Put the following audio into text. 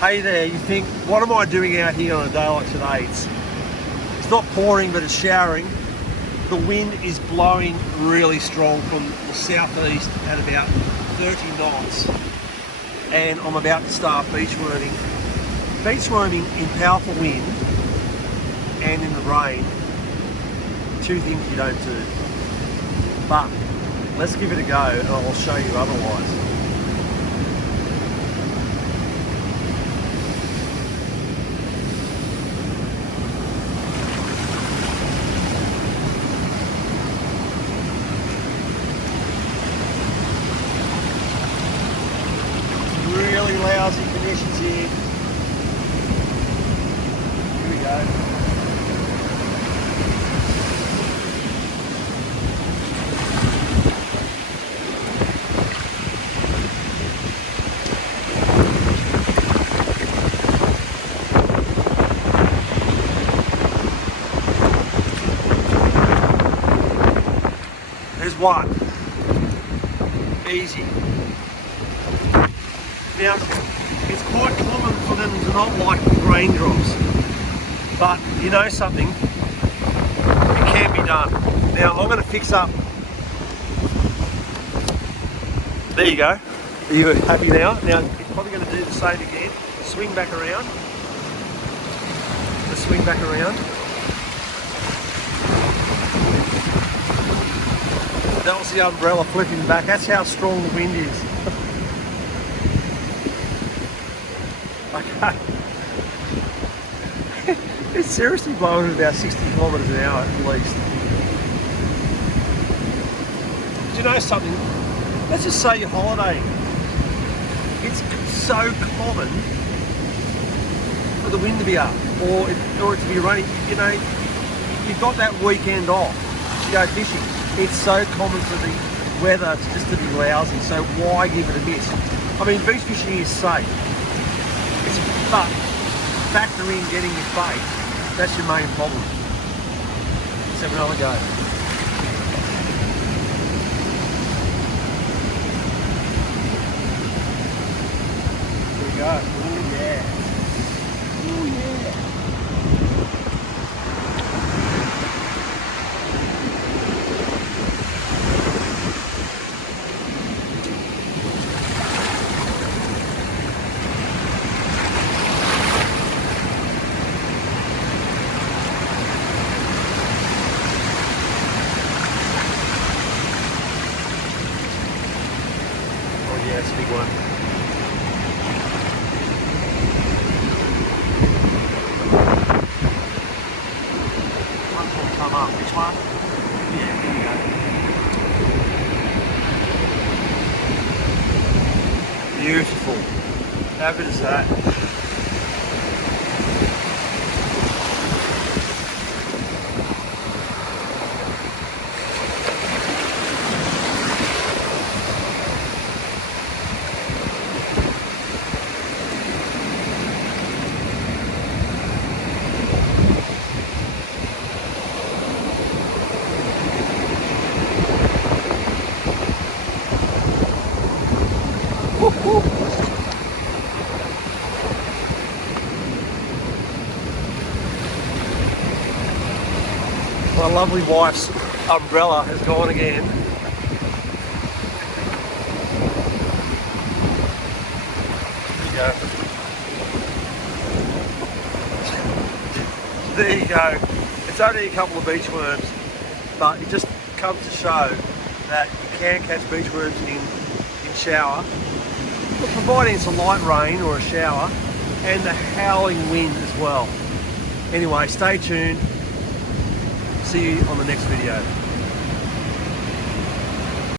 Hey there, you think, what am I doing out here on a day like today? It's not pouring, but it's showering. The wind is blowing really strong from the southeast at about 30 knots. And I'm about to start beach worming. Beach worming in powerful wind and in the rain, two things you don't do. But let's give it a go and I'll show you otherwise. Really lousy conditions here. Here we go. There's one. Easy. Now, it's quite common for them to not like raindrops, but you know something, it can be done. Now, I'm going to fix up. There you go. Are you happy now? Now, it's probably going to do the same again. Swing back around. Let's swing back around. That was the umbrella flipping back. That's how strong the wind is. Okay. It's seriously blowing at about 60 kilometres an hour at least. Do you know something? Let's just say you're holidaying. It's so common for the wind to be up or it to be raining. You know, you've got that weekend off to go fishing. It's so common for the weather just to be lousy, so why give it a miss? I mean, beach fishing is safe. But factor in getting your bait, that's your main problem. Let's have another go. Here we go. Oh yeah. Oh yeah. Yeah, it's a big one. One will come up. Which one? Yeah, here we go. Beautiful. How good is that? My lovely wife's umbrella has gone again. There you go. There you go. It's only a couple of beach worms, but it just comes to show that you can catch beach worms in shower, but providing it's a light rain or a shower and the howling wind as well. Anyway, stay tuned. See you on the next video.